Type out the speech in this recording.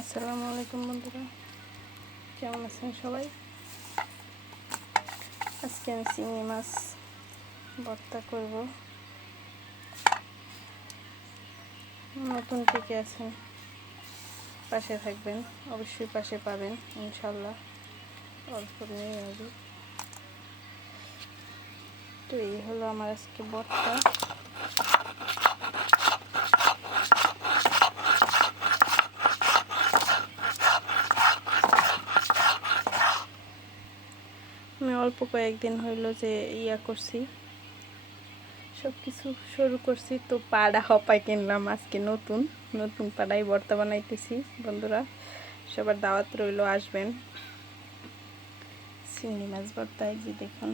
আসসালামু আলাইকুম বন্ধুরা, কেমন আছেন সবাই? আজকে আমি চিংড়ি মাছ ভর্তা করব। নতুন থেকে আছেন, পাশে থাকবেন, অবশ্যই পাশে পাবেন ইনশাল্লাহ। অল্প নিয়ে হবে। তো এই হলো আমার আজকে ভর্তা। আমি অল্প কয়েকদিন হইলো যে করছি, সব কিছু শুরু করছি। তো পাড়া হপায় কিনলাম আজকে, নতুন নতুন পাড়াই ভর্তা বানাইতেছি বন্ধুরা। সবার দাওয়াত রইল, আসবেন। চিংড়ি মাছ ভর্তা, এই যে দেখুন।